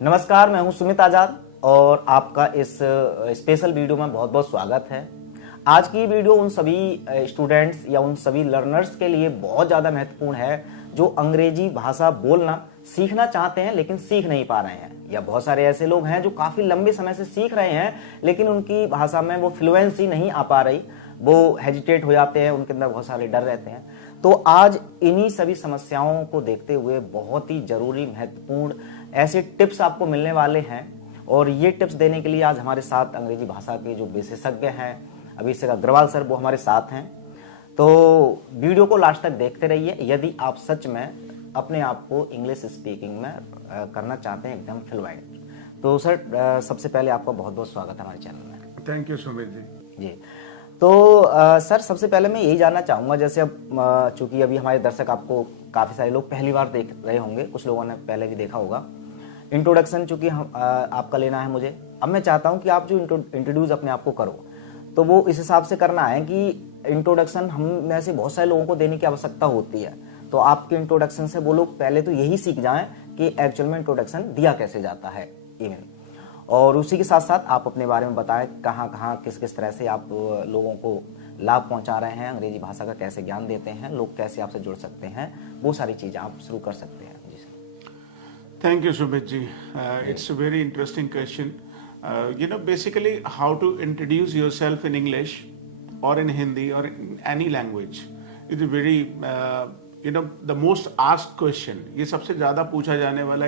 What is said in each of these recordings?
नमस्कार, मैं हूं सुमित आजाद और आपका इस स्पेशल वीडियो में बहुत बहुत स्वागत है। आज की वीडियो उन सभी स्टूडेंट्स या उन सभी लर्नर्स के लिए बहुत ज़्यादा महत्वपूर्ण है जो अंग्रेजी भाषा बोलना सीखना चाहते हैं लेकिन सीख नहीं पा रहे हैं, या बहुत सारे ऐसे लोग हैं जो काफ़ी लंबे समय से सीख रहे हैं लेकिन उनकी भाषा में वो फ्लुएंसी नहीं आ पा रही, वो हेजिटेट हो जाते हैं, उनके अंदर बहुत सारे डर रहते हैं। तो आज इन्हीं सभी समस्याओं को देखते हुए बहुत ही जरूरी महत्वपूर्ण ऐसे टिप्स आपको मिलने वाले हैं, और ये टिप्स देने के लिए आज हमारे साथ अंग्रेजी भाषा के जो विशेषज्ञ हैं अभिषेक अग्रवाल सर, वो हमारे साथ हैं। तो वीडियो को लास्ट तक देखते रहिए यदि आप सच में अपने आप को इंग्लिश स्पीकिंग में करना चाहते हैं एकदम फ्लुएंट। तो सर सबसे पहले आपका बहुत बहुत स्वागत है हमारे चैनल में। थैंक यू सुमित जी। जी, तो सर सबसे पहले मैं यही जानना चाहूँगा, जैसे अब चूंकि अभी हमारे दर्शक आपको काफ़ी सारे लोग पहली बार देख रहे होंगे, कुछ लोगों ने पहले भी देखा होगा। इंट्रोडक्शन चूंकि हम आपका लेना है मुझे, अब मैं चाहता हूँ कि आप जो इंट्रोड्यूस अपने आप को करो तो वो इस हिसाब से करना है कि इंट्रोडक्शन हम में से बहुत सारे लोगों को देने की आवश्यकता होती है, तो आपके इंट्रोडक्शन से वो लोग पहले तो यही सीख जाएं कि एक्चुअल में इंट्रोडक्शन दिया कैसे जाता है इवन, और उसी के साथ साथ आप अपने बारे में बताएं कहाँ कहाँ किस किस तरह से आप लोगों को लाभ पहुंचा रहे हैं, अंग्रेजी भाषा का कैसे ज्ञान देते हैं, लोग कैसे आपसे जुड़ सकते हैं, वो सारी चीज़ें आप शुरू कर सकते हैं। जी sir. Thank you Sumit ji. It's a very interesting question. Basically how to introduce yourself in English or in Hindi or in any language is a very the most asked question. ये सबसे ज़्यादा पूछा जाने वाला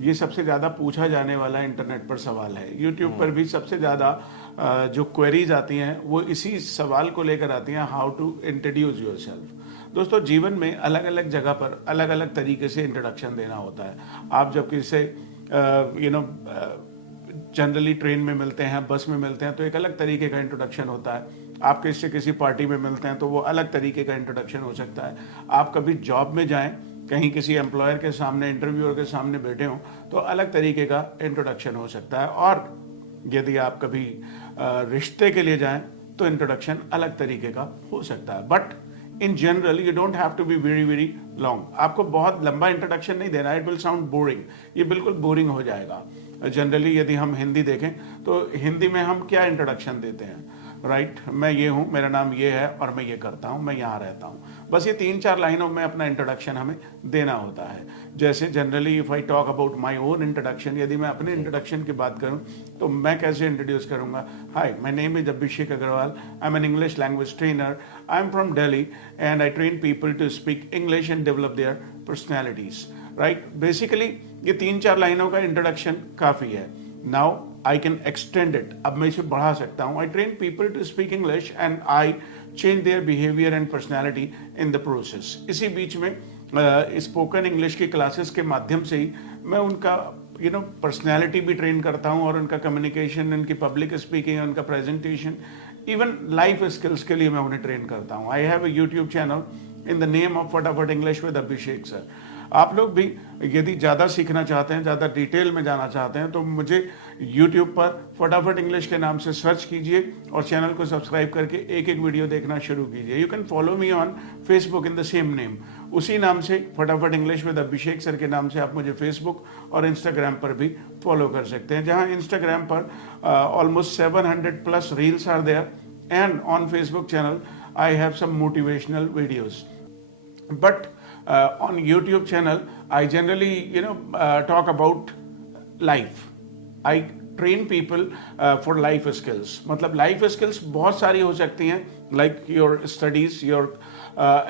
ये सबसे ज़्यादा पूछा जाने वाला इंटरनेट पर सवाल है। यूट्यूब पर भी सबसे ज़्यादा जो क्वेरीज आती हैं वो इसी सवाल को लेकर आती हैं, हाउ टू इंट्रोड्यूस योरसेल्फ। दोस्तों, जीवन में अलग अलग जगह पर अलग अलग तरीके से इंट्रोडक्शन देना होता है। आप जब किसी से जनरली ट्रेन में मिलते हैं, बस में मिलते हैं, तो एक अलग तरीके का इंट्रोडक्शन होता है। आप किसी पार्टी में मिलते हैं तो वो अलग तरीके का इंट्रोडक्शन हो सकता है। आप कभी जॉब में जाएं, कहीं किसी एम्प्लॉयर के सामने, इंटरव्यूअर के सामने बैठे हों तो अलग तरीके का इंट्रोडक्शन हो सकता है, और यदि आप कभी रिश्ते के लिए जाएं तो इंट्रोडक्शन अलग तरीके का हो सकता है। But in general you don't have to be very very long. आपको बहुत लंबा इंट्रोडक्शन नहीं देना है, इट विल साउंड बोरिंग, ये बिल्कुल बोरिंग हो जाएगा। जनरली यदि हम हिंदी देखें तो हिंदी में हम क्या इंट्रोडक्शन देते हैं, राइट, मैं ये हूँ, मेरा नाम ये है और मैं ये करता हूँ, मैं यहाँ रहता हूँ। बस ये 3-4 लाइनों में अपना इंट्रोडक्शन हमें देना होता है। जैसे generally if I talk about my own introduction, यदि मैं अपने इंट्रोडक्शन की बात करूँ तो मैं कैसे इंट्रोड्यूस करूँगा। Hi, my name is Abhishek Agarwal, I am an English language trainer, I am from Delhi and I train people to speak English and develop their personalities, right. Basically ये 3-4 लाइनों का इंट्रोडक्शन काफ़ी है। Now I can extend it, अब मैं इसे बढ़ा सकता हूँ। I train people to speak English and I change their behavior and personality in the process। इसी बीच में स्पोकन इंग्लिश की क्लासेस के माध्यम से ही मैं उनका पर्सनैलिटी भी ट्रेन करता हूँ, और उनका कम्युनिकेशन, उनकी पब्लिक स्पीकिंग, उनका प्रेजेंटेशन, इवन लाइफ स्किल्स के लिए मैं उन्हें ट्रेन करता हूँ। I have a YouTube channel in the name of फटाफट इंग्लिश विद अभिषेक सर। आप लोग भी यदि ज़्यादा सीखना चाहते हैं, ज़्यादा डिटेल में जाना चाहते हैं, तो मुझे YouTube पर फटाफट इंग्लिश के नाम से सर्च कीजिए और चैनल को सब्सक्राइब करके एक एक वीडियो देखना शुरू कीजिए। You can follow me on Facebook in the same name, उसी नाम से फटाफट इंग्लिश विद अभिषेक सर के नाम से आप मुझे फेसबुक और इंस्टाग्राम पर भी फॉलो कर सकते हैं, जहाँ इंस्टाग्राम पर almost 700+ reels are there, and on Facebook channel I have some motivational videos. But on YouTube channel, I generally, talk about life. I train people for life skills. मतलब life skills बहुत सारी हो सकती हैं, like your studies, your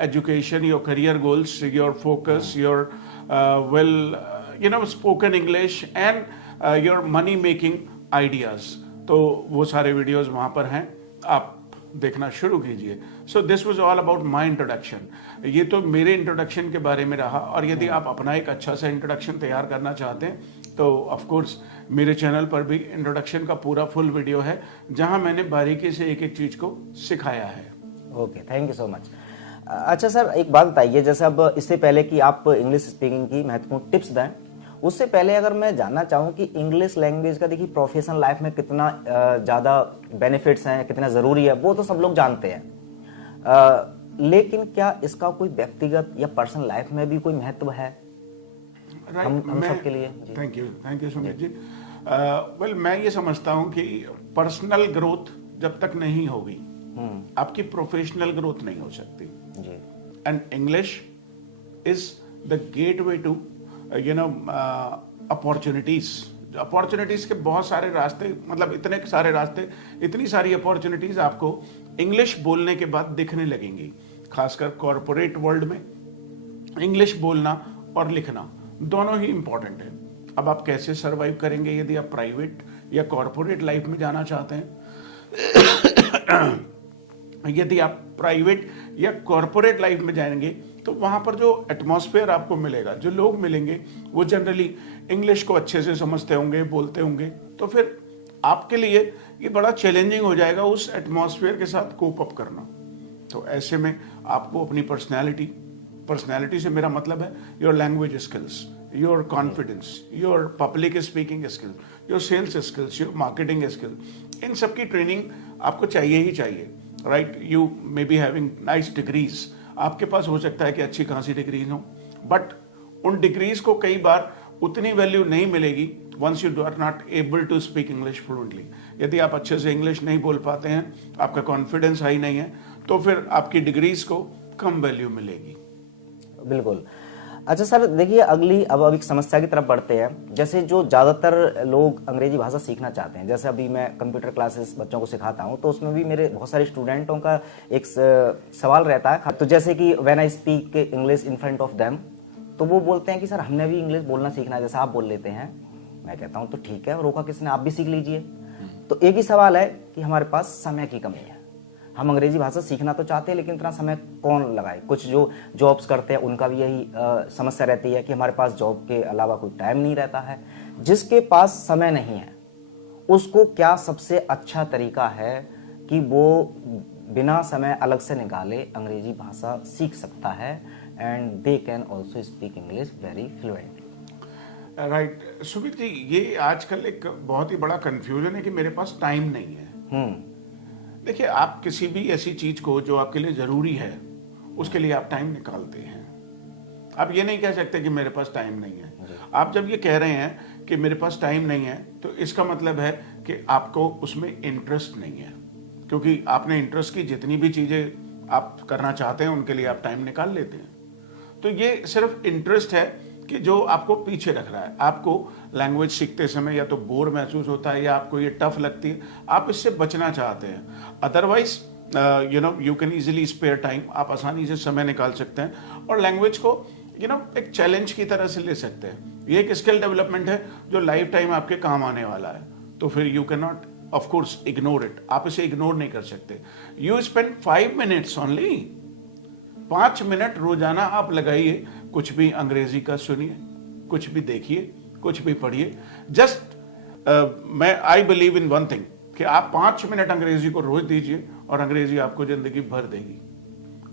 education, your career goals, your focus, your spoken English and your money making ideas. तो वो सारे videos वहाँ पर हैं, आप देखना शुरू कीजिए। So this was all about my introduction. ये तो मेरे इंट्रोडक्शन के बारे में रहा, और यदि आप अपना एक अच्छा सा इंट्रोडक्शन तैयार करना चाहते हैं तो ऑफ कोर्स मेरे चैनल पर भी इंट्रोडक्शन का पूरा फुल वीडियो है, जहां मैंने बारीकी से एक एक चीज को सिखाया है। Okay, thank you so much. अच्छा सर, एक बात बताइए, जैसे अब इससे पहले कि आप इंग्लिश स्पीकिंग की महत्वपूर्ण टिप्स दें, उससे पहले अगर मैं जानना चाहूँ कि इंग्लिश लैंग्वेज का देखिए प्रोफेशनल लाइफ में कितना ज़्यादा बेनिफिट्स हैं, कितना ज़रूरी है, वो तो सब लोग जानते हैं, लेकिन क्या इसका कोई व्यक्तिगत या पर्सनल लाइफ में भी कोई महत्व है? हम सबके लिए। Thank you Sumit ji. Well मैं ये समझता हूँ कि पर्सनल ग्रोथ जब तक नहीं होगी आपकी प्रोफेशनल ग्रोथ नहीं हो सकती जी। And English is the gateway to opportunities के बहुत सारे रास्ते, मतलब इतने सारे रास्ते, इतनी सारी अपॉर्चुनिटीज आपको इंग्लिश बोलने के बाद दिखने लगेंगी। खासकर कॉरपोरेट वर्ल्ड में इंग्लिश बोलना और लिखना दोनों ही इंपॉर्टेंट है। अब आप कैसे सरवाइव करेंगे यदि आप प्राइवेट या कॉरपोरेट लाइफ में जाना चाहते हैं यदि आप प्राइवेट या कॉरपोरेट लाइफ में जाएंगे तो वहां पर जो एटमॉस्फेयर आपको मिलेगा, जो लोग मिलेंगे, वो जनरली इंग्लिश को अच्छे से समझते होंगे, बोलते होंगे, तो फिर आपके लिए ये बड़ा चैलेंजिंग हो जाएगा उस एटमॉस्फेयर के साथ कोप अप करना। तो ऐसे में आपको अपनी पर्सनैलिटी से मेरा मतलब है your language skills, your confidence, your public speaking skills, your sales skills, your marketing skills, इन सब की ट्रेनिंग आपको चाहिए ही चाहिए। Right, you may be having nice degrees, आपके पास हो सकता है कि अच्छी खासी डिग्रीज हो, बट उन डिग्रीज को कई बार उतनी वैल्यू नहीं मिलेगी once you are not able to speak English fluently. यदि आप अच्छे से इंग्लिश नहीं बोल पाते हैं, आपका कॉन्फिडेंस हाई नहीं है, तो फिर आपकी डिग्रीज को कम वैल्यू मिलेगी। बिल्कुल। अच्छा सर, देखिए अब एक समस्या की तरफ बढ़ते हैं। जैसे जो ज़्यादातर लोग अंग्रेजी भाषा सीखना चाहते हैं, जैसे अभी मैं कंप्यूटर क्लासेस बच्चों को सिखाता हूं, तो उसमें भी मेरे बहुत सारे स्टूडेंटों का एक सवाल रहता है। तो जैसे कि when I speak English in front of them, तो वो बोलते हैं कि सर हमने भी इंग्लिश बोलना सीखना है, जैसा आप बोल लेते हैं। मैं कहता हूँ तो ठीक है, रोका किसने, आप भी सीख लीजिए। तो एक ही सवाल है कि हमारे पास समय की कमी है। हम अंग्रेजी भाषा सीखना तो चाहते हैं, लेकिन इतना समय कौन लगाए। कुछ जो जॉब्स करते हैं उनका भी यही समस्या रहती है कि हमारे पास जॉब के अलावा कोई टाइम नहीं रहता है। जिसके पास समय नहीं है उसको क्या सबसे अच्छा तरीका है कि वो बिना समय अलग से निकाले अंग्रेजी भाषा सीख सकता है, and they can also speak English very fluently. Right Sumit ji, ये आजकल एक बहुत ही बड़ा कंफ्यूजन है कि मेरे पास टाइम नहीं है। देखिए, आप किसी भी ऐसी चीज को जो आपके लिए जरूरी है उसके लिए आप टाइम निकालते हैं। आप ये नहीं कह सकते कि मेरे पास टाइम नहीं है। आप जब ये कह रहे हैं कि मेरे पास टाइम नहीं है, तो इसका मतलब है कि आपको उसमें इंटरेस्ट नहीं है, क्योंकि आपने इंटरेस्ट की जितनी भी चीजें आप करना चाहते हैं उनके लिए आप टाइम निकाल लेते हैं। तो ये सिर्फ इंटरेस्ट है कि जो आपको पीछे रख रहा है। आपको लैंग्वेज सीखते समय या तो बोर महसूस होता है या आपको ये टफ लगती है, आप इससे बचना चाहते हैं। Otherwise you can easily spare time, आप आसानी से समय निकाल सकते हैं और लैंग्वेज को एक चैलेंज की तरह से ले सकते हैं। ये एक स्किल डेवलपमेंट है जो लाइफ टाइम आपके काम आने वाला है। तो फिर you can not of course ignore it, आप इसे इग्नोर नहीं कर सकते। You spend 5 minutes only, 5 minute रोजाना आप लगाइए, कुछ भी अंग्रेजी का सुनिए, कुछ भी देखिए, कुछ भी पढ़िए। I believe in one thing कि आप 5 मिनट अंग्रेजी को रोज दीजिए और अंग्रेजी आपको जिंदगी भर देगी।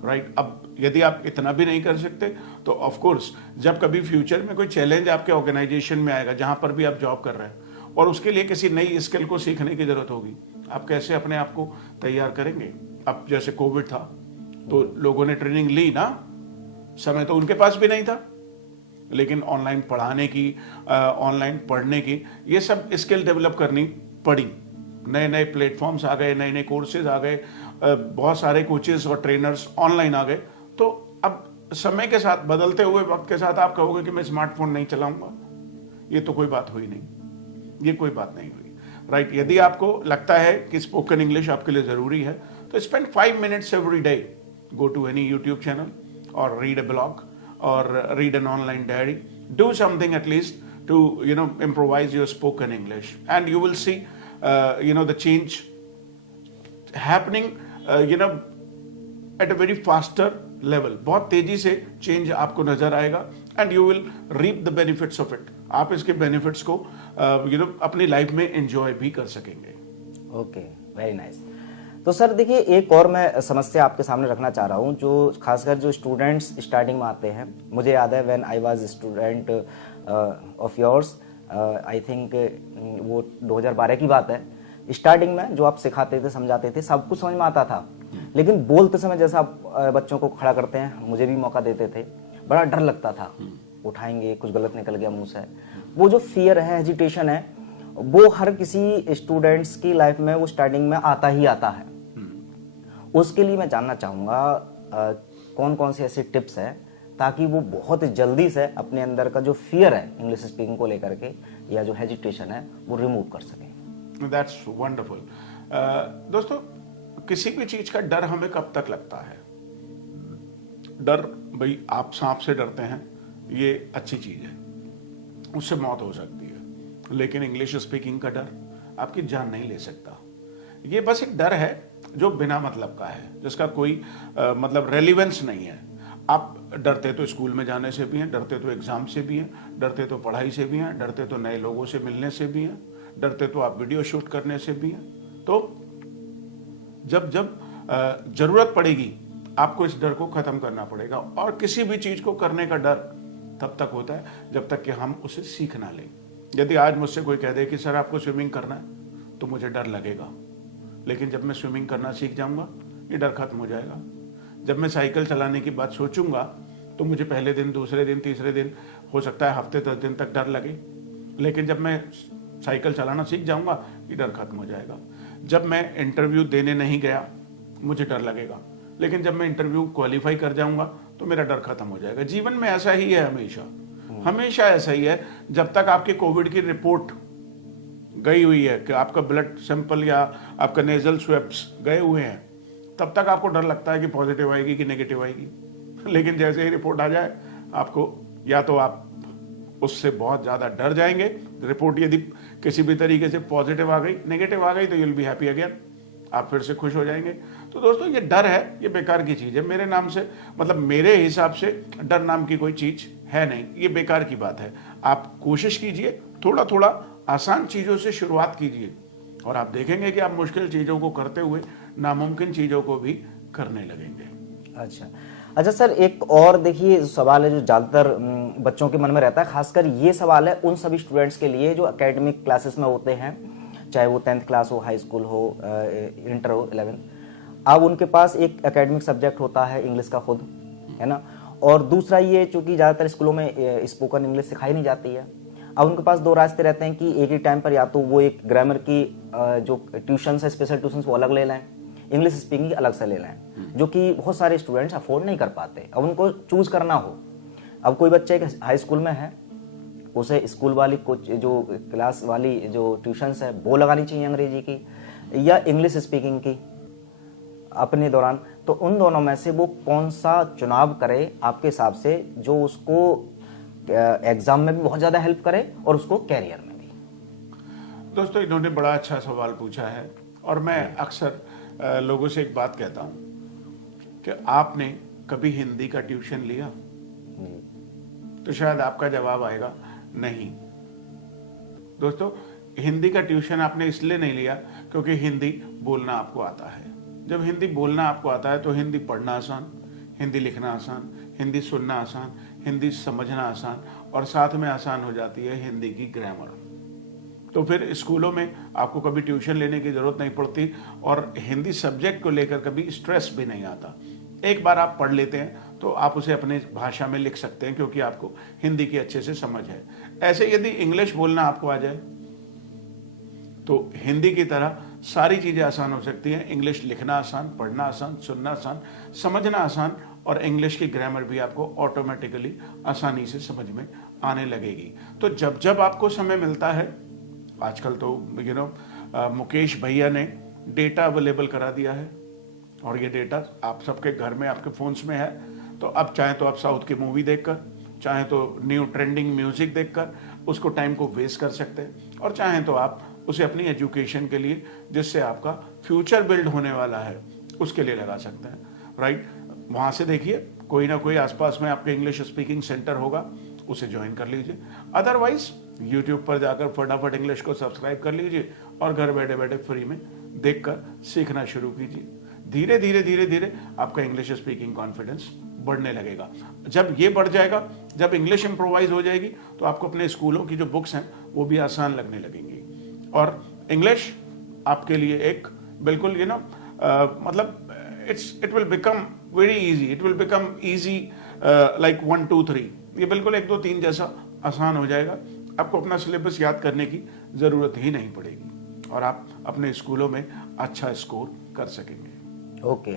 राइट, अब यदि आप इतना भी नहीं कर सकते तो ऑफ कोर्स जब कभी फ्यूचर में कोई चैलेंज आपके ऑर्गेनाइजेशन में आएगा, जहां पर भी आप जॉब कर रहे हैं और उसके लिए किसी नई स्किल को सीखने की जरूरत होगी, आप कैसे अपने आप को तैयार करेंगे। अब जैसे कोविड था तो लोगों ने ट्रेनिंग ली ना, समय तो उनके पास भी नहीं था, लेकिन ऑनलाइन पढ़ाने की, ऑनलाइन पढ़ने की, ये सब स्किल डेवलप करनी पड़ी। नए नए प्लेटफॉर्म्स आ गए, नए नए कोर्सेज आ गए, बहुत सारे कोचेस और ट्रेनर्स ऑनलाइन आ गए। तो अब समय के साथ, बदलते हुए वक्त के साथ आप कहोगे कि मैं स्मार्टफोन नहीं चलाऊंगा, ये तो कोई बात हुई नहीं, ये कोई बात नहीं हुई। राइट, यदि आपको लगता है कि स्पोकन इंग्लिश आपके लिए जरूरी है तो spend 5 minutes every day, go to any YouTube channel or read a blog or read an online diary. Do something at least to improvise your spoken English, and you will see the change happening at a very faster level. बहुत तेजी से change आपको नजर आएगा and you will reap the benefits of it. आप इसके benefits को अपनी लाइफ में एंजॉय भी कर सकेंगे। Okay, very nice. तो सर देखिए, एक और मैं समस्या आपके सामने रखना चाह रहा हूँ, जो खासकर जो स्टूडेंट्स स्टार्टिंग में आते हैं। मुझे याद है when I was student of yours, I think वो 2012 की बात है। स्टार्टिंग में जो आप सिखाते थे, समझाते थे, सब कुछ समझ में आता था, लेकिन बोलते समय जैसा आप बच्चों को खड़ा करते हैं, मुझे भी मौका देते थे, बड़ा डर लगता था। उठाएंगे, कुछ गलत निकल गया मुंह से, वो जो फियर है, हेजिटेशन है, वो हर किसी स्टूडेंट्स की लाइफ में वो स्टार्टिंग में आता ही आता है। उसके लिए मैं जानना चाहूँगा कौन कौन से ऐसे टिप्स हैं ताकि वो बहुत जल्दी से अपने अंदर का जो फियर है इंग्लिश स्पीकिंग को लेकर के या जो हेजिटेशन है वो रिमूव कर सकें। That's wonderful. दोस्तों, किसी भी चीज का डर हमें कब तक लगता है? डर, भाई आप सांप से डरते हैं, ये अच्छी चीज है, उससे मौत हो सकती है, लेकिन इंग्लिश स्पीकिंग का डर आपकी जान नहीं ले सकता। ये बस एक डर है जो बिना मतलब का है, जिसका कोई मतलब रेलिवेंस नहीं है। आप डरते तो स्कूल में जाने से भी हैं, डरते तो एग्जाम से भी हैं, डरते तो पढ़ाई से भी हैं, डरते तो नए लोगों से मिलने से भी हैं, डरते तो आप वीडियो शूट करने से भी हैं। तो जब जब जरूरत पड़ेगी आपको इस डर को खत्म करना पड़ेगा। और किसी भी चीज को करने का डर तब तक होता है जब तक कि हम उसे सीख ना लें। यदि आज मुझसे कोई कह दे कि सर आपको स्विमिंग करना है, तो मुझे डर लगेगा, लेकिन जब मैं स्विमिंग करना सीख जाऊंगा ये डर खत्म हो जाएगा। जब मैं साइकिल चलाने की बात सोचूंगा तो मुझे पहले दिन, दूसरे दिन, तीसरे दिन, हो सकता है हफ्ते 10 दिन तक डर लगे, लेकिन जब मैं साइकिल चलाना सीख जाऊंगा ये डर खत्म हो जाएगा। जब मैं इंटरव्यू देने नहीं गया मुझे डर लगेगा, लेकिन जब मैं इंटरव्यू क्वालिफाई कर जाऊंगा तो मेरा डर खत्म हो जाएगा। जीवन में ऐसा ही है, हमेशा ऐसा ही है। जब तक आपकी कोविड की रिपोर्ट गई हुई है कि आपका ब्लड सैंपल या आपका नेजल स्वेप्स गए हुए हैं, तब तक आपको डर लगता है कि पॉजिटिव आएगी कि नेगेटिव आएगी। लेकिन जैसे ही रिपोर्ट आ जाए, आपको या तो आप उससे बहुत ज्यादा डर जाएंगे, रिपोर्ट यदि किसी भी तरीके से पॉजिटिव आ गई, नेगेटिव आ गई, तो यूल बी हैप्पी अगेन, आप फिर से खुश हो जाएंगे। तो दोस्तों, ये डर है, ये बेकार की चीज है। मेरे नाम से, मतलब मेरे हिसाब से डर नाम की कोई चीज है नहीं, ये बेकार की बात है। आप कोशिश कीजिए, थोड़ा थोड़ा आसान चीजों से शुरुआत कीजिए, और आप देखेंगे कि आप मुश्किल चीजों को करते हुए नामुमकिन चीजों को भी करने लगेंगे। अच्छा सर, एक और देखिए सवाल है जो ज़्यादातर बच्चों के मन में रहता है, खासकर ये सवाल है उन सभी स्टूडेंट्स के लिए जो एकेडमिक क्लासेस में होते हैं, चाहे वो 10th क्लास हो, हाई स्कूल हो, इंटर हो, 11th। अब उनके पास एक एकेडमिक सब्जेक्ट होता है इंग्लिश का खुद, है ना, और दूसरा ये चूंकि ज़्यादातर स्कूलों में स्पोकन इंग्लिश सिखाई नहीं जाती है। अब उनके पास दो रास्ते रहते हैं कि एक ही टाइम पर या तो वो एक ग्रामर की जो ट्यूशन है, स्पेशल ट्यूशन, वो अलग ले लें, इंग्लिश स्पीकिंग अलग से ले लें, जो कि बहुत सारे स्टूडेंट्स अफोर्ड नहीं कर पाते। अब उनको चूज करना हो, अब कोई बच्चे हाई स्कूल में है, उसे स्कूल वाली जो क्लास वाली जो ट्यूशन्स है वो लगानी चाहिए अंग्रेजी की या इंग्लिश स्पीकिंग की अपने दौरान, तो उन दोनों में से वो कौन सा चुनाव करे आपके हिसाब से, जो उसको एग्जाम में भी बहुत ज्यादा हेल्प करे और उसको कैरियर में भी? दोस्तों, इन्होंने बड़ा अच्छा सवाल पूछा है, और मैं अक्सर लोगों से एक बात कहता हूं कि आपने कभी हिंदी का ट्यूशन लिया? तो शायद आपका जवाब आएगा नहीं। दोस्तों, हिंदी का ट्यूशन आपने इसलिए नहीं लिया क्योंकि हिंदी बोलना आपको आता है। जब हिंदी बोलना आपको आता है तो हिंदी पढ़ना आसान, हिंदी लिखना आसान, हिंदी सुनना आसान, हिंदी समझना आसान, और साथ में आसान हो जाती है हिंदी की ग्रामर। तो फिर स्कूलों में आपको कभी ट्यूशन लेने की जरूरत नहीं पड़ती, और हिंदी सब्जेक्ट को लेकर कभी स्ट्रेस भी नहीं आता। एक बार आप पढ़ लेते हैं तो आप उसे अपने भाषा में लिख सकते हैं, क्योंकि आपको हिंदी की अच्छे से समझ है। ऐसे यदि इंग्लिश बोलना आपको आ जाए तो हिंदी की तरह सारी चीजें आसान हो सकती हैं। इंग्लिश लिखना आसान, पढ़ना आसान, सुनना आसान, समझना आसान, और इंग्लिश की ग्रामर भी आपको ऑटोमेटिकली आसानी से समझ में आने लगेगी। तो जब जब आपको समय मिलता है, आजकल तो मुकेश भैया ने डेटा अवेलेबल करा दिया है, और ये डेटा आप सबके घर में, आपके फोन्स में है। तो अब चाहे तो आप साउथ की मूवी देखकर, चाहे तो न्यू ट्रेंडिंग म्यूजिक देखकर उसको टाइम को वेस्ट कर सकते हैं, और चाहे तो आप उसे अपनी एजुकेशन के लिए, जिससे आपका फ्यूचर बिल्ड होने वाला है, उसके लिए लगा सकते हैं। राइट, वहां से देखिए, कोई ना कोई आसपास में आपके इंग्लिश स्पीकिंग सेंटर होगा, उसे ज्वाइन कर लीजिए। अदरवाइज यूट्यूब पर जाकर फटाफट इंग्लिश को सब्सक्राइब कर लीजिए और घर बैठे बैठे फ्री में देखकर सीखना शुरू कीजिए। धीरे धीरे धीरे धीरे आपका इंग्लिश स्पीकिंग कॉन्फिडेंस बढ़ने लगेगा। जब ये बढ़ जाएगा, जब इंग्लिश इम्प्रोवाइज हो जाएगी, तो आपको अपने स्कूलों की जो बुक्स हैं वो भी आसान लगने लगेंगी, और इंग्लिश आपके लिए एक बिल्कुल मतलब it will become very easy, it will become easy, like 1 2 3, ये बिल्कुल 1 2 3 जैसा आसान हो जाएगा। आपको अपना सिलेबस याद करने की ज़रूरत ही नहीं पड़ेगी और आप अपने स्कूलों में अच्छा स्कोर कर सकेंगे। ओके।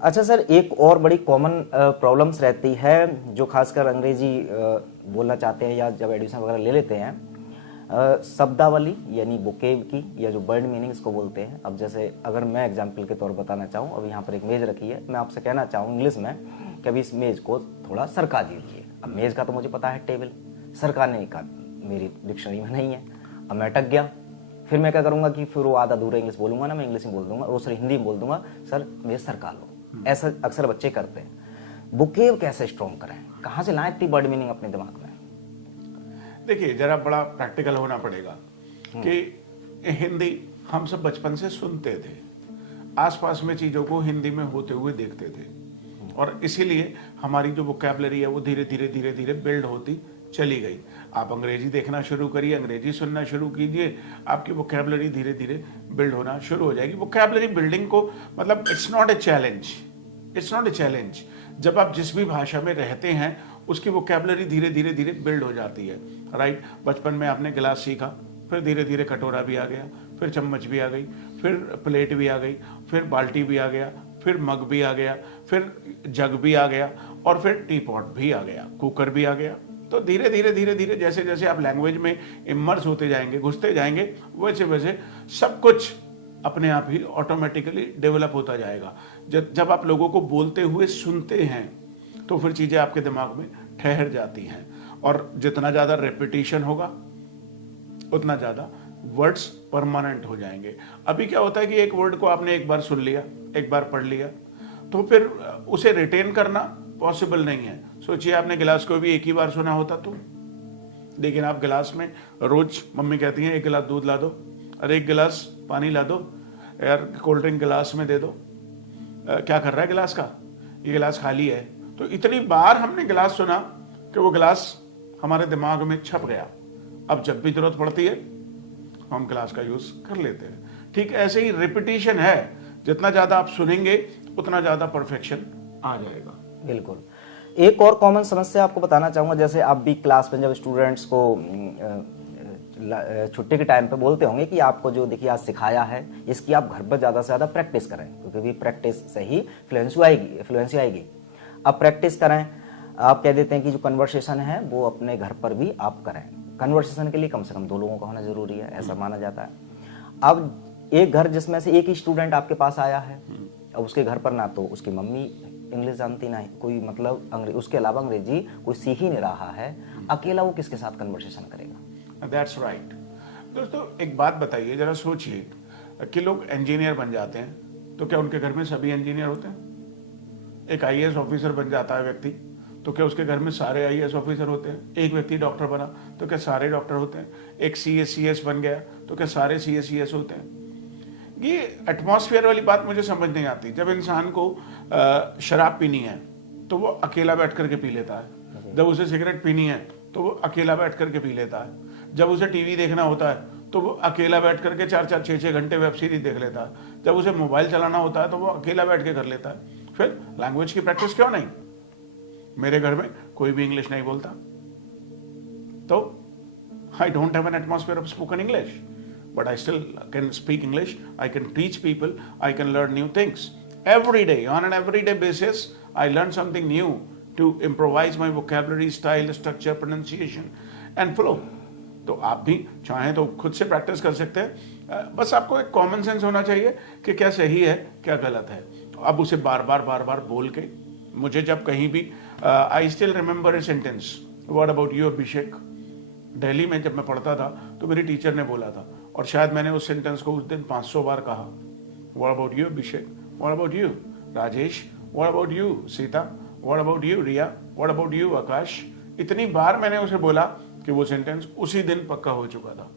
अच्छा सर, एक और बड़ी कॉमन प्रॉब्लम्स रहती है जो खासकर अंग्रेजी बोलना चाहते हैं या जब एडमिशन वगैरह ले लेते हैं, शब्दावली यानी वोकेब की या जो वर्ड मीनिंग इसको बोलते हैं। अब जैसे अगर मैं एग्जांपल के तौर बताना चाहूँ, अब यहाँ पर एक मेज़ रखी है, मैं आपसे कहना चाहूँ इंग्लिश में कि अभी इस मेज़ को थोड़ा सरका दीजिए। अब मेज़ का तो मुझे पता है टेबल, सरकाने का मेरी डिक्शनरी में नहीं है। अब मैं अटक गया, फिर मैं क्या करूँगा कि फिर वो आधा अधूरा इंग्लिश बोलूँगा ना, मैं इंग्लिश में बोल दूँगा, वो सर हिंदी में बोल दूँगा, सर मेज़ सरका लो। ऐसा अक्सर बच्चे करते हैं। वोकेब कैसे स्ट्रॉन्ग करें, कहाँ से लाएं इतनी वर्ड मीनिंग अपने दिमाग में? देखिए, जरा बड़ा प्रैक्टिकल होना पड़ेगा कि हिंदी हम सब बचपन से सुनते थे, आसपास में चीज़ों को हिंदी में होते हुए देखते थे और इसीलिए हमारी जो वोकैबुलरी है वो धीरे धीरे बिल्ड होती चली गई। आप अंग्रेजी देखना शुरू करिए, अंग्रेजी सुनना शुरू कीजिए, आपकी वोकैबुलरी धीरे धीरे बिल्ड होना शुरू हो जाएगी। वोकैबुलरी बिल्डिंग को मतलब इट्स नॉट ए चैलेंज। जब आप जिस भी भाषा में रहते हैं उसकी वोकैबुलरी धीरे धीरे बिल्ड हो जाती है, राइट। बचपन में आपने गिलास सीखा, फिर धीरे धीरे कटोरा भी आ गया, फिर चम्मच भी आ गई, फिर प्लेट भी आ गई, फिर बाल्टी भी आ गया, फिर मग भी आ गया, फिर जग भी आ गया और फिर टी पॉट भी आ गया, कुकर भी आ गया। तो धीरे धीरे जैसे जैसे आप लैंग्वेज में इमर्स होते जाएंगे, घुसते जाएंगे, वैसे वैसे सब कुछ अपने आप ही ऑटोमेटिकली डेवलप होता जाएगा। जब आप लोगों को बोलते हुए सुनते हैं तो फिर चीज़ें आपके दिमाग में ठहर जाती हैं और जितना ज़्यादा रेपिटेशन होगा उतना ज़्यादा वर्ड्स परमानेंट हो जाएंगे। अभी क्या होता है कि एक वर्ड को आपने एक बार सुन लिया, एक बार पढ़ लिया, तो फिर उसे रिटेन करना पॉसिबल नहीं है। सोचिए आपने गिलास को भी एक ही बार सुना होता तो, लेकिन आप गिलास में रोज मम्मी कहती हैं 1 गिलास दूध ला दो, अरे 1 गिलास पानी ला दो, यार कोल्ड ड्रिंक गिलास में दे दो, क्या कर रहा है गिलास का, ये गिलास खाली है। तो इतनी बार हमने गिलास सुना कि वो गिलास हमारे दिमाग में छप गया। अब जब भी जरूरत पड़ती है हम गिलास का यूज कर लेते हैं। ठीक ऐसे ही रिपीटिशन है, जितना ज्यादा आप सुनेंगे उतना ज्यादा परफेक्शन आ जाएगा। बिल्कुल। एक और कॉमन समस्या आपको बताना चाहूंगा, जैसे आप भी क्लास में जब स्टूडेंट्स को छुट्टी के टाइम पे बोलते होंगे कि आपको जो देखिए आज सिखाया है इसकी आप घर पर ज़्यादा से ज़्यादा प्रैक्टिस करें, क्योंकि भी प्रैक्टिस से ही फ्लुएंसी आएगी। अब प्रैक्टिस करें, आप कह देते हैं कि जो कन्वर्सेशन है वो अपने घर पर भी आप करें। कन्वर्सेशन के लिए कम से कम 2 लोगों का होना जरूरी है, ऐसा माना जाता है। अब एक घर जिसमें से एक ही स्टूडेंट आपके पास आया है, अब उसके घर पर ना तो उसकी मम्मी इंग्लिश जानती, ना कोई मतलब उसके अलावा अंग्रेजी कोई सीख ही नहीं रहा है, अकेला वो किसके साथ कन्वर्सेशन करेगा? That's right. दोस्तों एक बात बताइए, जरा सोचिए कि लोग इंजीनियर बन जाते हैं तो क्या उनके घर में सभी इंजीनियर होते हैं? एक आईएएस ऑफिसर बन जाता है व्यक्ति तो क्या उसके घर में सारे आईएएस ऑफिसर होते हैं? एक व्यक्ति डॉक्टर बना तो क्या सारे डॉक्टर होते हैं? एक सीएस बन गया तो क्या सारे सीएस होते हैं? ये एटमॉस्फेयर वाली बात मुझे समझ नहीं आती। जब इंसान को शराब पीनी है तो वो अकेला बैठ करके पी लेता है, जब उसे सिगरेट पीनी है तो वो अकेला बैठ करके पी लेता है, जब उसे टीवी देखना होता है तो वो अकेला बैठ करके 4-4 6-6 घंटे वेब सीरीज देख लेता है, जब उसे मोबाइल चलाना होता है तो वो अकेला बैठ के कर लेता है। फिर लैंग्वेज की प्रैक्टिस क्यों नहीं? मेरे घर में कोई भी इंग्लिश नहीं बोलता तो I don't have an atmosphere of spoken English, but I still can speak English, I can teach people, I can learn new things. Every day, on an everyday basis, I learn something new to improvise my vocabulary, style, structure, pronunciation and flow. तो आप भी चाहें तो खुद से practice कर सकते हैं, बस आपको एक कॉमन सेंस होना चाहिए कि क्या सही है क्या गलत है। तो अब उसे बार बार बोल के, मुझे जब कहीं भी I still remember a sentence, what about you Abhishek, Delhi में जब मैं पढ़ता था तो मेरी टीचर ने बोला था और शायद मैंने उस सेंटेंस को उस दिन 500 बार कहा। What about you Abhishek, what about you Rajesh, what about you Sita, what about you Riya, what about you Aakash. इतनी बार मैंने उसे बोला कि वो सेंटेंस उसी दिन पक्का हो चुका था।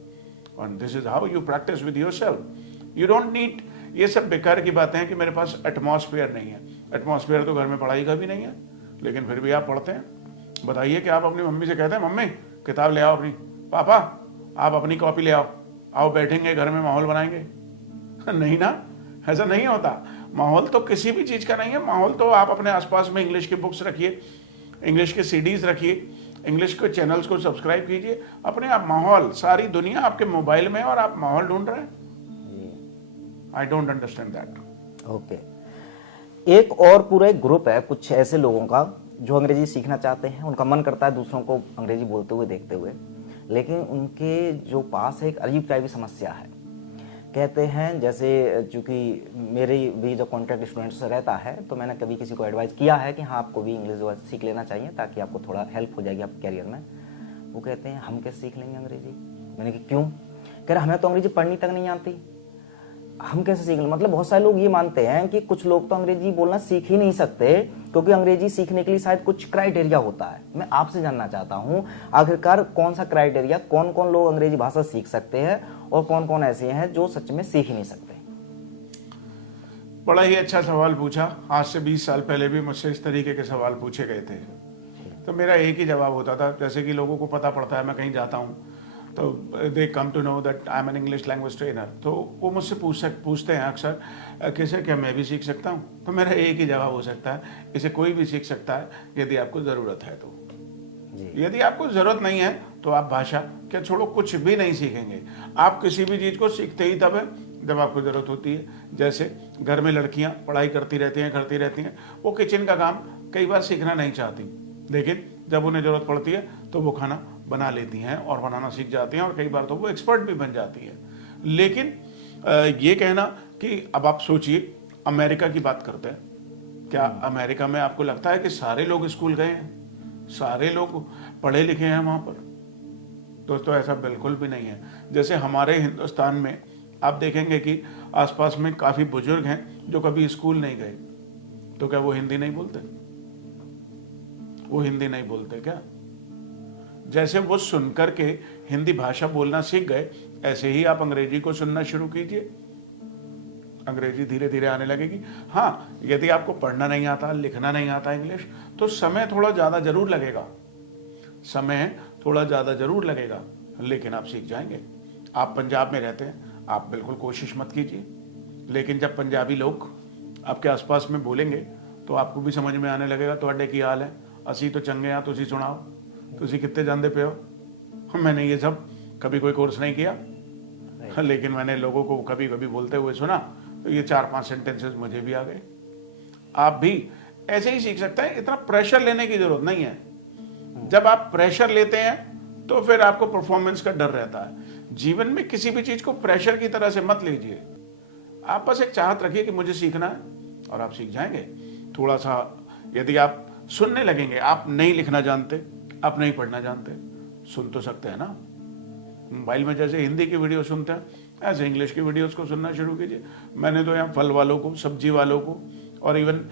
और this is how you practice with yourself. You don't need ये सब बेकार की बातें हैं कि मेरे पास एटमॉस्फेयर नहीं है। एटमॉस्फेयर तो घर में पढ़ाई का भी नहीं है, लेकिन फिर भी आप पढ़ते हैं। बताइए कि आप अपनी मम्मी से कहते हैं मम्मी किताब ले आओ अपनी, पापा आप अपनी कॉपी ले आओ, आओ बैठेंगे घर में माहौल बनाएंगे? नहीं ना, ऐसा नहीं होता। माहौल तो किसी भी चीज का नहीं है। माहौल तो आप अपने आसपास में इंग्लिश की बुक्स रखिए, इंग्लिश के सीडीज रखिए, इंग्लिश के चैनल्स को सब्सक्राइब कीजिए, अपने आप माहौल, सारी दुनिया आपके मोबाइल में है और आप माहौल ढूंढ रहे हैं। I don't understand that. Okay, एक और पूरा एक ग्रुप है कुछ ऐसे लोगों का जो अंग्रेजी सीखना चाहते हैं, उनका मन करता है दूसरों को अंग्रेजी बोलते हुए देखते हुए, लेकिन उनके जो पास एक अजीब टाइप की समस्या है। कहते हैं जैसे, चूँकि मेरे भी जो कॉन्टैक्ट स्टूडेंट्स से रहता है, तो मैंने कभी किसी को एडवाइस किया है कि हाँ आपको भी इंग्लिश जो है सीख लेना चाहिए ताकि आपको थोड़ा हेल्प हो जाएगी आपके कैरियर में। वो कहते हैं हम कैसे सीख लेंगे अंग्रेजी? मैंने कहा क्यों? कह रहे हमें तो अंग्रेजी पढ़नी तक नहीं आती, हम कैसे सीख लें? मतलब बहुत सारे लोग ये मानते हैं कि कुछ लोग तो अंग्रेजी बोलना सीख ही नहीं सकते क्योंकि अंग्रेजी सीखने के लिए शायद कुछ क्राइटेरिया होता है। मैं आपसे जानना चाहता हूं आखिरकार कौन सा क्राइटेरिया, कौन कौन लोग अंग्रेजी भाषा सीख सकते हैं और कौन कौन ऐसे हैं जो सच में सीख ही नहीं सकते? बड़ा ही अच्छा सवाल पूछा। आज से 20 साल पहले भी मुझसे इस तरीके के सवाल पूछे गए थे, तो मेरा एक ही जवाब होता था। जैसे कि लोगों को पता पड़ता है मैं कहीं जाता हूँ तो they come to know that I am an English language trainer, तो वो मुझसे पूछते हैं अक्सर कि सर क्या मैं भी सीख सकता हूँ? तो मेरा एक ही जवाब हो सकता है, इसे कोई भी सीख सकता है यदि आपको ज़रूरत है तो। यदि आपको ज़रूरत नहीं है तो आप भाषा क्या छोड़ो, कुछ भी नहीं सीखेंगे। आप किसी भी चीज़ को सीखते ही तब है जब आपको ज़रूरत होती है। जैसे घर में लड़कियाँ पढ़ाई करती रहती हैं, वो किचन का काम कई बार सीखना नहीं चाहती, लेकिन जब उन्हें ज़रूरत पड़ती है तो वो खाना बना लेती हैं और बनाना सीख जाती हैं, और कई बार तो वो एक्सपर्ट भी बन जाती है। लेकिन ये कहना कि अब आप सोचिए, अमेरिका की बात करते हैं, क्या अमेरिका में आपको लगता है कि सारे लोग स्कूल गए हैं, सारे लोग पढ़े लिखे हैं वहाँ पर? दोस्तों ऐसा बिल्कुल भी नहीं है। जैसे हमारे हिंदुस्तान में आप देखेंगे कि आसपास में काफ़ी बुजुर्ग हैं जो कभी स्कूल नहीं गए, तो क्या वो हिंदी नहीं बोलते? वो हिंदी नहीं बोलते क्या? जैसे वो सुनकर के हिंदी भाषा बोलना सीख गए, ऐसे ही आप अंग्रेजी को सुनना शुरू कीजिए, अंग्रेजी धीरे धीरे आने लगेगी। हाँ, यदि आपको पढ़ना नहीं आता, लिखना नहीं आता इंग्लिश, तो समय थोड़ा ज़्यादा जरूर लगेगा, लेकिन आप सीख जाएंगे। आप पंजाब में रहते हैं, आप बिल्कुल कोशिश मत कीजिए, लेकिन जब पंजाबी लोग आपके आसपास में बोलेंगे तो आपको भी समझ में आने लगेगा। ਤੁਹਾਡੇ ਕੀ हाल है? ਅਸੀਂ तो चंगे हाँ, तुसी सुनाओ, तुसी कितने जानते पे हो? मैंने ये सब कभी कोई कोर्स नहीं किया, लेकिन मैंने लोगों को कभी कभी बोलते हुए सुना, तो ये 4-5 सेंटेंसेस मुझे भी आ गए। आप भी ऐसे ही सीख सकते हैं, इतना प्रेशर लेने की जरूरत नहीं है। जब आप प्रेशर लेते हैं तो फिर आपको परफॉर्मेंस का डर रहता है। जीवन में किसी भी चीज को प्रेशर की तरह से मत लीजिए, आप बस एक चाहत रखिए कि मुझे सीखना है और आप सीख जाएंगे। थोड़ा सा यदि आप सुनने लगेंगे, आप नहीं लिखना जानते, आप नहीं पढ़ना जानते, सुन तो सकते हैं ना। मोबाइल में जैसे हिंदी की वीडियो सुनते हैं, ऐसे इंग्लिश की वीडियोस को सुनना शुरू कीजिए। मैंने तो यहाँ फल वालों को, सब्जी वालों को, और इवन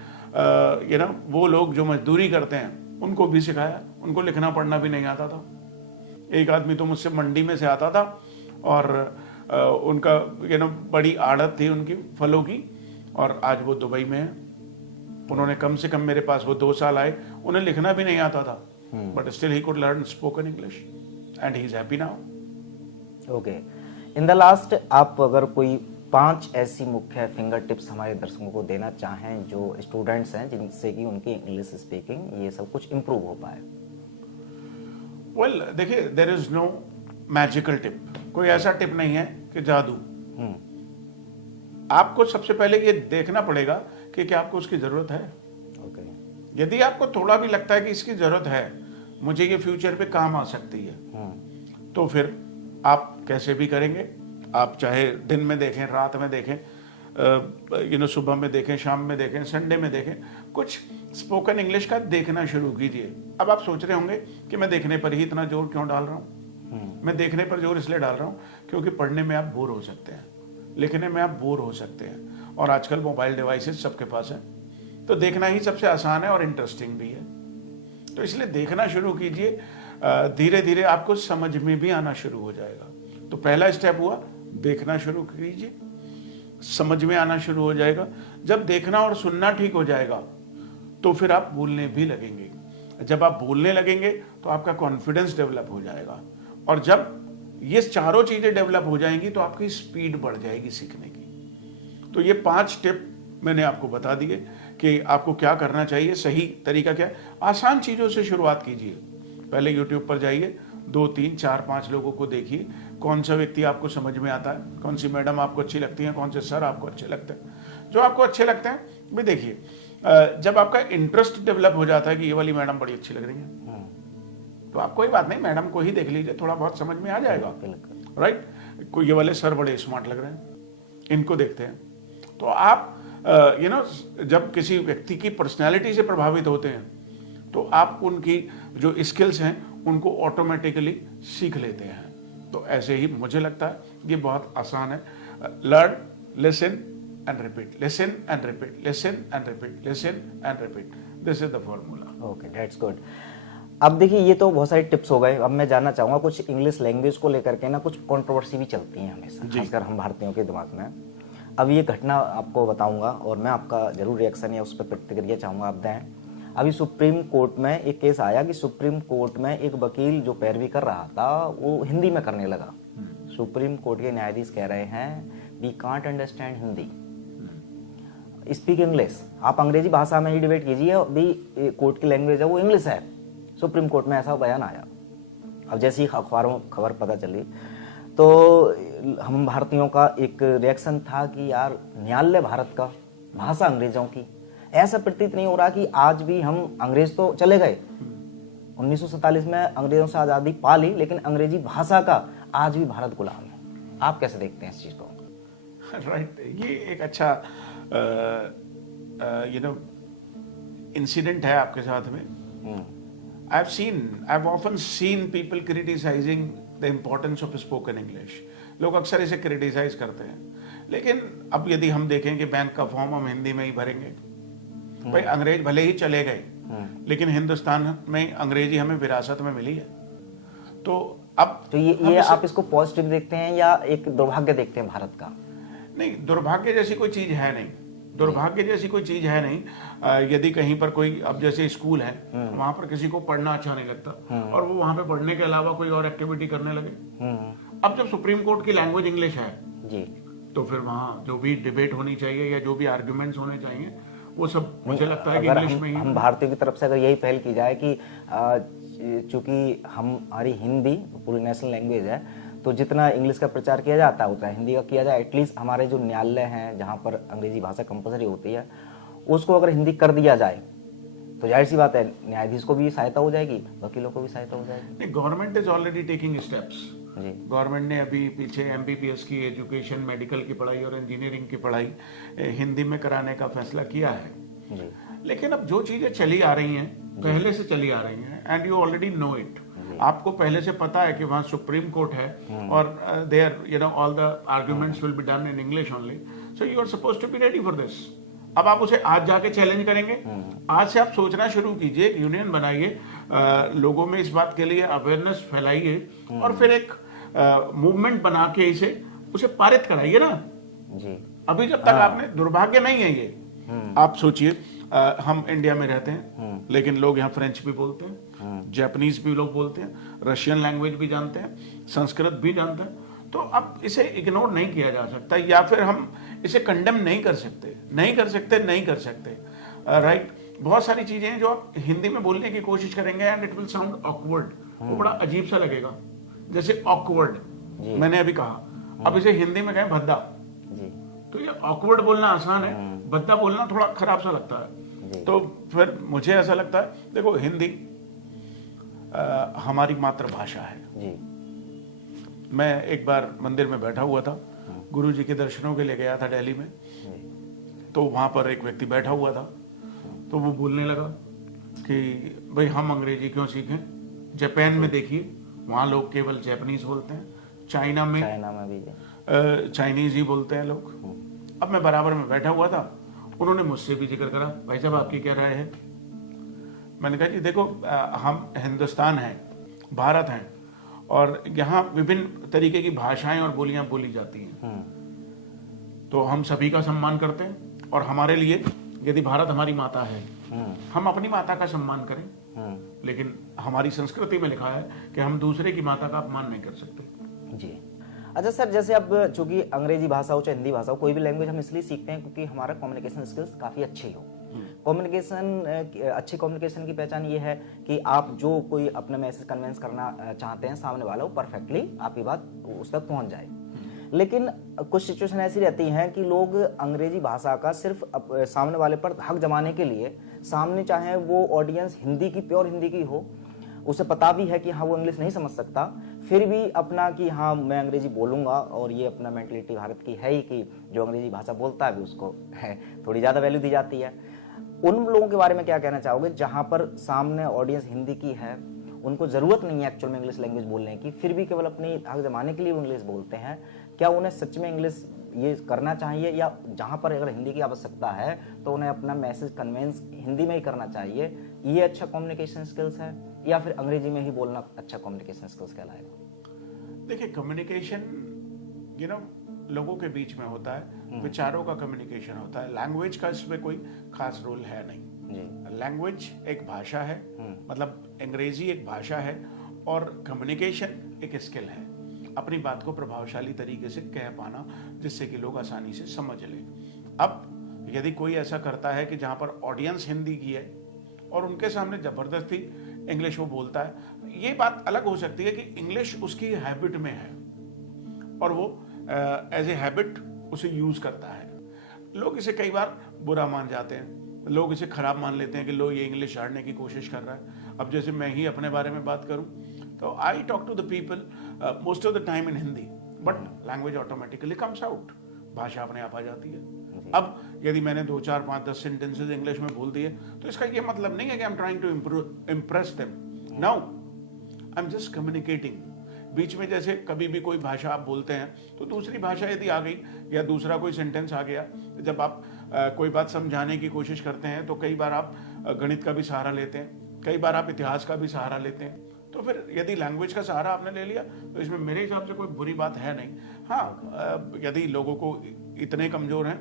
वो लोग जो मजदूरी करते हैं उनको भी सिखाया। उनको लिखना पढ़ना भी नहीं आता था। एक आदमी तो मुझसे मंडी में से आता था और उनका बड़ी आड़त थी उनकी फलों की, और आज वो दुबई में है। उन्होंने कम से कम मेरे पास वो 2 साल आए, उन्हें लिखना भी नहीं आता था, but still he could learn spoken English and he is happy now. Okay, in the last आप अगर कोई 5 ऐसी मुख्य फिंगर टिप्स हमारे दर्शकों को देना चाहें जो स्टूडेंट्स हैं, जिनसे कि उनकी इंग्लिश स्पीकिंग ये सब कुछ इम्प्रूव हो पाए। वेल देखिए, there is no magical tip, कोई ऐसा टिप नहीं है कि जादू। आपको सबसे पहले ये देखना पड़ेगा कि क्या आपको उसकी जरूरत है। यदि आपको थोड़ा भी लगता है कि इसकी जरूरत है, मुझे ये फ्यूचर पे काम आ सकती है, तो फिर आप कैसे भी करेंगे। आप चाहे दिन में देखें, रात में देखें, सुबह में देखें, शाम में देखें, संडे में देखें, कुछ स्पोकन इंग्लिश का देखना शुरू कीजिए। अब आप सोच रहे होंगे कि मैं देखने पर ही इतना जोर क्यों डाल रहा हूँ। मैं देखने पर जोर इसलिए डाल रहा हूँ क्योंकि पढ़ने में आप बोर हो सकते हैं, लिखने में आप बोर हो सकते हैं, और आजकल मोबाइल डिवाइसेस सबके पास है, तो देखना ही सबसे आसान है और इंटरेस्टिंग भी है। तो इसलिए देखना शुरू कीजिए, धीरे धीरे आपको समझ में भी आना शुरू हो जाएगा। तो पहला स्टेप हुआ, देखना शुरू कीजिए, समझ में आना शुरू हो जाएगा। जब देखना और सुनना ठीक हो जाएगा तो फिर आप बोलने भी लगेंगे। जब आप बोलने लगेंगे तो आपका कॉन्फिडेंस डेवलप हो जाएगा, और जब ये चारों चीजें डेवलप हो जाएंगी तो आपकी स्पीड बढ़ जाएगी सीखने की। तो ये 5 टिप मैंने आपको बता दिए कि आपको क्या करना चाहिए, सही तरीका क्या है। आसान चीज़ों से शुरुआत कीजिए। पहले यूट्यूब पर जाइए, 2, 3, 4, 5 लोगों को देखिए, कौन सा व्यक्ति आपको समझ में आता है, कौन सी मैडम आपको अच्छी लगती है, कौन से सर आपको अच्छे लगते हैं। जो आपको अच्छे लगते हैं भी देखिए। जब आपका इंटरेस्ट डेवलप हो जाता है कि ये वाली मैडम बड़ी अच्छी लग रही है, तो आप कोई बात नहीं, मैडम को ही देख लीजिए, थोड़ा बहुत समझ में आ जाएगा, राइट। कोई ये वाले सर बड़े स्मार्ट लग रहे हैं, इनको देखते हैं। तो आप जब किसी व्यक्ति की पर्सनैलिटी से प्रभावित होते हैं तो आप उनकी जो स्किल्स हैं उनको ऑटोमेटिकली सीख लेते हैं। तो ऐसे ही मुझे लगता है ये बहुत आसान है। Learn, listen and repeat, listen and repeat, listen and repeat, listen and repeat, this is the formula. Okay, that's good. अब देखिए, ये तो बहुत सारे टिप्स हो गए। अब मैं जानना चाहूंगा, कुछ इंग्लिश लैंग्वेज को लेकर के ना कुछ कंट्रोवर्सी भी चलती है हमेशा, खासकर हम भारतीयों के दिमाग में। अब ये घटना आपको बताऊंगा और मैं आपका जरूर रिएक्शन या उस पर प्रतिक्रिया चाहूंगा आप दें। अभी सुप्रीम कोर्ट में एक केस आया कि सुप्रीम कोर्ट में एक वकील जो पैरवी कर रहा था वो हिंदी में करने लगा। सुप्रीम कोर्ट के न्यायाधीश कह रहे हैं we can't understand Hindi, speak English. आप अंग्रेजी भाषा में ही डिबेट कीजिए, अभी कोर्ट की लैंग्वेज है वो इंग्लिश है। सुप्रीम कोर्ट में ऐसा बयान आया। अब जैसे ही अखबारों में खबर पता चली तो हम भारतीयों का एक रिएक्शन था कि यार न्यायालय भारत का, भाषा अंग्रेजों की। ऐसा प्रतीत नहीं हो रहा कि आज भी हम, अंग्रेज तो चले गए, 1947 में अंग्रेजों से आज़ादी पा ली, लेकिन अंग्रेजी भाषा का आज भी भारत गुलाम है। आप कैसे देखते हैं इस चीज़ को? राइट, ये एक अच्छा इंसिडेंट है आपके साथ में। I've often seen people criticizing the importance of spoken English. लोग अक्सर इसे क्रिटिसाइज करते हैं, लेकिन अब यदि हम देखें कि बैंक का फॉर्म हम हिंदी में ही भरेंगे, भाई अंग्रेज भले ही चले गए, लेकिन हिंदुस्तान में अंग्रेजी हमें विरासत में मिली है। तो अब तो ये आप इसको पॉजिटिव देखते हैं या एक दुर्भाग्य देखते हैं भारत का? नहीं, दुर्भाग्य जैसी कोई चीज है नहीं, दुर्भाग्य जैसी कोई चीज है नहीं। यदि कहीं पर कोई, अब जैसे स्कूल है, वहां पर किसी को पढ़ना अच्छा नहीं लगता और वो वहां पे पढ़ने के अलावा कोई और एक्टिविटी करने लगे। अब जब सुप्रीम कोर्ट की लैंग्वेज इंग्लिश है जी, तो फिर वहां जो भी डिबेट होनी चाहिए या जो भी आर्ग्यूमेंट्स होने चाहिए वो सब मुझे लगता है कि इंग्लिश में ही। हम भारतीयों की तरफ से अगर यही पहल की जाए कि चूंकि हमारी हिंदी पूरी नेशनल लैंग्वेज है, तो जितना इंग्लिश का प्रचार किया जाता है उतना हिंदी का किया जाए। एटलीस्ट हमारे जो न्यायालय हैं जहाँ पर अंग्रेजी भाषा कंपलसरी होती है, उसको अगर हिंदी कर दिया जाए तो जाहिर सी बात है न्यायाधीश को भी सहायता हो जाएगी, वकीलों को भी सहायता हो जाएगी। Government is already taking steps. Government ने अभी पीछे एमबीबीएस की एजुकेशन, मेडिकल की पढ़ाई और इंजीनियरिंग की पढ़ाई हिंदी में कराने का फैसला किया है जी। लेकिन अब जो चीजें चली आ रही हैं, पहले से चली आ रही हैं, and you already know it. आपको पहले से पता है कि वहां सुप्रीम कोर्ट है और there all the arguments will be done in English only, so you are supposed to be ready for this. अब आप उसे आज जाके चैलेंज करेंगे? आज से आप सोचना शुरू कीजिए, यूनियन बनाइए, लोगों में इस बात के लिए अवेयरनेस फैलाइए और फिर एक मूवमेंट बना के उसे पारित कराइए ना जी। अभी जब तक आपने, दुर्भाग्य नहीं है ये, आप सोचिए, हम इंडिया में रहते हैं लेकिन लोग यहाँ फ्रेंच भी बोलते हैं, जापानीज भी लोग बोलते हैं, रशियन लैंग्वेज भी जानते हैं, संस्कृत भी जानते हैं। तो अब इसे इग्नोर नहीं किया जा सकता, या फिर हम इसे कंडेम नहीं कर सकते। राइट, बहुत सारी चीजें हैं जो आप हिंदी में बोलने की कोशिश करेंगे and it will sound awkward, वो बड़ा अजीब सा लगेगा। जैसे ऑकवर्ड मैंने अभी कहा, अब इसे हिंदी में कहें भद्दा, तो ये ऑकवर्ड बोलना आसान है, भद्दा बोलना थोड़ा खराब सा लगता है। तो फिर मुझे ऐसा लगता है, देखो हिंदी हमारी मातृभाषा है जी। मैं एक बार मंदिर में बैठा हुआ था, गुरु जी के दर्शनों के लिए गया था दिल्ली में, तो वहां पर एक व्यक्ति बैठा हुआ था, तो वो बोलने लगा कि भाई हम अंग्रेजी क्यों सीखें, जापान में देखिए वहां लोग केवल जापानीज बोलते हैं, चाइना में भी चाइनीज ही बोलते हैं लोग। अब मैं बराबर में बैठा हुआ था, उन्होंने मुझसे भी जिक्र करा, भाई साहब आपकी क्या राय है? मैंने कहा जी देखो, हम हिंदुस्तान हैं, भारत हैं, और यहाँ विभिन्न तरीके की भाषाएं और बोलियां बोली जाती हैं, तो हम सभी का सम्मान करते हैं, और हमारे लिए यदि भारत हमारी माता है, हम अपनी माता का सम्मान करें, लेकिन हमारी संस्कृति में लिखा है कि हम दूसरे की माता का अपमान नहीं कर सकते जी। अच्छा सर, जैसे अब चूंकि अंग्रेजी भाषा हो चाहे हिंदी भाषा हो, कोई भी लैंग्वेज हम इसलिए सीखते हैं क्योंकि हमारा कम्युनिकेशन स्किल्स काफी अच्छी हो, कम्युनिकेशन, अच्छी कम्युनिकेशन की पहचान ये है कि आप जो कोई अपना मैसेज कन्वेंस करना चाहते हैं, सामने वाला वो परफेक्टली आपकी बात उस तक पहुंच जाए। लेकिन कुछ सिचुएशन ऐसी रहती हैं कि लोग अंग्रेजी भाषा का सिर्फ सामने वाले पर हक जमाने के लिए, सामने चाहे वो ऑडियंस हिंदी की, प्योर हिंदी की हो, उसे पता भी है कि हाँ वो इंग्लिश नहीं समझ सकता, फिर भी अपना कि हाँ मैं अंग्रेजी बोलूंगा, और ये अपना मेंटलिटी भारत की है ही कि जो अंग्रेजी भाषा बोलता है भी उसको है थोड़ी ज़्यादा वैल्यू दी जाती है। उन लोगों के बारे में क्या कहना चाहोगे जहाँ पर सामने ऑडियंस हिंदी की है, उनको ज़रूरत नहीं है एक्चुअल में इंग्लिश लैंग्वेज बोलने की, फिर भी केवल अपनी हक जमाने के लिए वो इंग्लिश बोलते हैं? क्या उन्हें सच में इंग्लिश ये करना चाहिए, या जहाँ पर अगर हिंदी की आवश्यकता है तो उन्हें अपना मैसेज कन्वेंस हिंदी में ही करना चाहिए? ये अच्छा कम्युनिकेशन स्किल्स है, या फिर अंग्रेजी में ही बोलना अच्छा कम्युनिकेशन स्किल्स कहलाएगा? देखिए, कम्युनिकेशन लोगों के बीच में होता है, विचारों का कम्युनिकेशन होता है। लैंग्वेज का इसमें कोई खास रोल है नहीं। लैंग्वेज एक भाषा है, मतलब अंग्रेजी एक भाषा है, और कम्युनिकेशन एक स्किल है, अपनी बात को प्रभावशाली तरीके से कह पाना, जिससे कि लोग आसानी से समझ लें। अब यदि कोई ऐसा करता है कि जहाँ पर ऑडियंस हिंदी की है और उनके सामने जबरदस्ती इंग्लिश वो बोलता है, ये बात अलग हो सकती है कि इंग्लिश उसकी हैबिट में है और वो एज ए हैबिट उसे यूज करता है। लोग इसे कई बार बुरा मान जाते हैं, लोग इसे खराब मान लेते हैं कि लोग ये इंग्लिश झाड़ने की कोशिश कर रहा है। अब जैसे मैं ही अपने बारे में बात करूं तो I talk to the people most of the time in Hindi, but language automatically comes out, भाषा अपने आप आ जाती है। अब यदि मैंने 2, 4, 5, 10 सेंटेंसेस इंग्लिश में बोल दिए तो इसका ये मतलब नहीं है कि I am trying to impress them, no, I am just communicating. बीच में जैसे कभी भी कोई भाषा आप बोलते हैं तो दूसरी भाषा यदि आ गई या दूसरा कोई सेंटेंस आ गया, जब आप कोई बात समझाने की कोशिश करते हैं तो कई बार आप गणित का भी सहारा लेते हैं, कई बार आप इतिहास का भी सहारा लेते हैं। तो फिर यदि लैंग्वेज का सहारा आपने ले लिया तो इसमें मेरे हिसाब से कोई बुरी बात है नहीं। हाँ, यदि लोगों को इतने कमजोर हैं,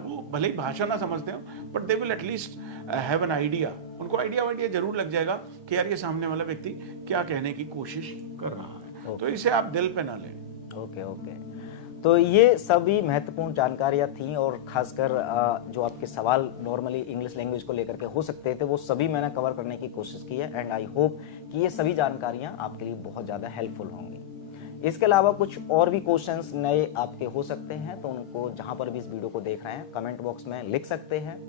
वो भले ही भाषा ना समझते हो, but they will at least have an idea, उनको आइडिया जरूर लग जाएगा कि यार ये सामने वाला व्यक्ति क्या कहने की कोशिश कर रहा है। तो इसे आप दिल पे ना लें। ओके। तो ये सभी महत्वपूर्ण जानकारियां थी, और खासकर जो आपके सवाल नॉर्मली इंग्लिश लैंग्वेज को लेकर के हो सकते थे वो सभी मैंने कवर करने की कोशिश की है, एंड आई होप कि ये सभी जानकारियां आपके लिए बहुत ज़्यादा हेल्पफुल होंगी। इसके अलावा कुछ और भी क्वेश्चंस नए आपके हो सकते हैं, तो उनको जहां पर भी इस वीडियो को देख रहे हैं कमेंट बॉक्स में लिख सकते हैं,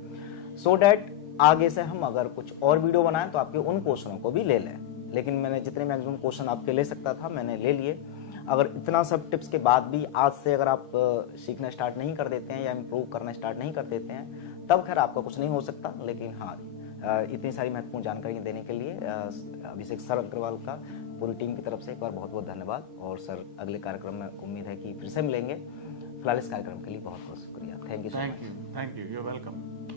सो डैट आगे से हम अगर कुछ और वीडियो बनाएं तो आपके उन क्वेश्चनों को भी ले लें। लेकिन मैंने जितने मैक्सिमम क्वेश्चन आपके ले सकता था मैंने ले लिए। अगर इतना सब टिप्स के बाद भी आज से अगर आप सीखना स्टार्ट नहीं कर देते हैं या इम्प्रूव करना स्टार्ट नहीं कर देते हैं, तब खैर आपका कुछ नहीं हो सकता। लेकिन हाँ, इतनी सारी महत्वपूर्ण जानकारियाँ देने के लिए अभिषेक सर अग्रवाल का पूरी टीम की तरफ से एक बार बहुत बहुत धन्यवाद। और सर अगले कार्यक्रम में उम्मीद है कि फिर से मिलेंगे। फिलहाल इस कार्यक्रम के लिए बहुत बहुत शुक्रिया। Thank you so much. Thank you, you are welcome.